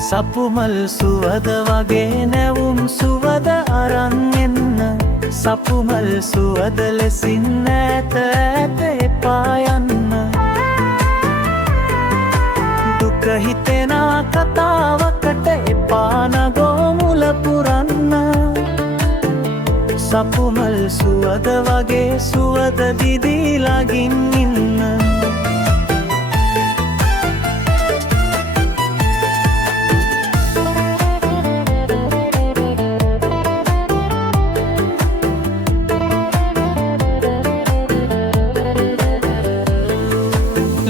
සපුමල් සුවද වගේ නැවුම් සුවද අරන් එන්න සපුමල් සුවද ලෙසින් ඈත ඈත එපා යන්න දුක හිතෙන කතාවකට එපා නගෝ මුල පුරන්න සපුමල් සුවද වගේ සුවද දිදී ළඟින් ඉන්න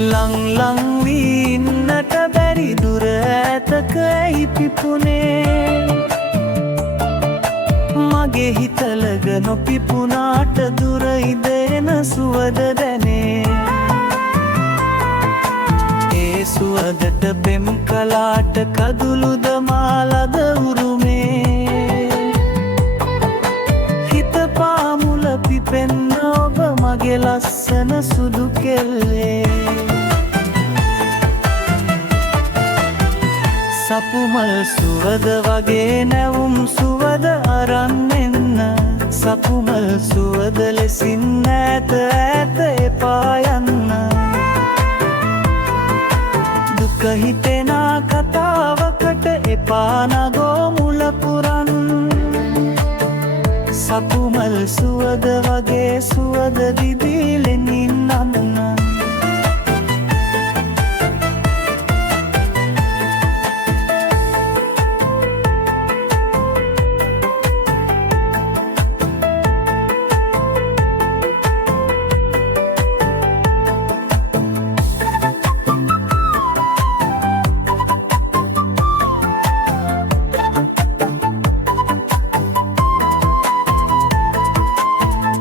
ලං ලං වී ඉන්නට බැරි දුර ඈතක ඇයි පිපුනේ මගේ හිතලග නොපිපුනාට දුර ඉදෙන සුවද දැනේ ඒ සුවදට පෙම් කලාට කදුළුද මාලද උරුමේ හිත පාමුල පිපෙන්න ඔබ මගේ ලස්සන සුදු කෙල්ලේ සපුමල් සුවද වගේ නැවුම් සුවද අරන් එන්න සපුමල් සුවද ලෙසින් ඈත ඈත එපා යන්න දුක හිතෙන කතාවකට එපා නගෝ මුල පුරන් සපුමල් සුවද වගේ සුවද දිදිලෙනින් නමන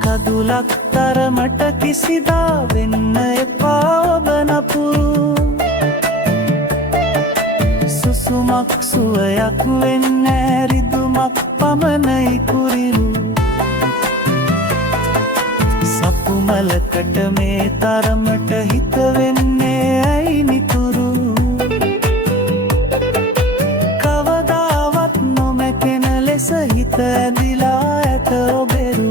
කදුලක් තරමට කිසිදා වෙන්න එපා ඔබ නපුරු සුසුමක් සුවයක් වෙන්න රිදුමක් පමණයි කුරිරු සපුමලකට මේ තරමට හිත වෙන්නේ ඇයි නිතුරු කවදාවත් නොමැකෙන ලෙස හිත ඇදිලා ඇත ඔබෙරු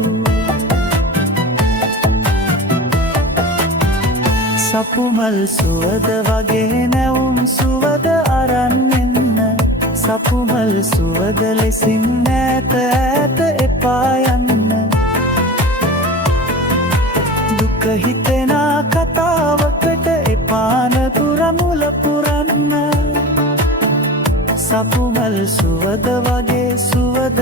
සපුමල් සුවද වගේ නැවුම් සුවද අරන් එන්න සපුමල් සුවද ලෙසින් ඈත ඈත එපා යන්න දුක හිතෙන කතාවකට එපා නතුර මුල පුරන්න සපුමල් සුවද වගේ සුවද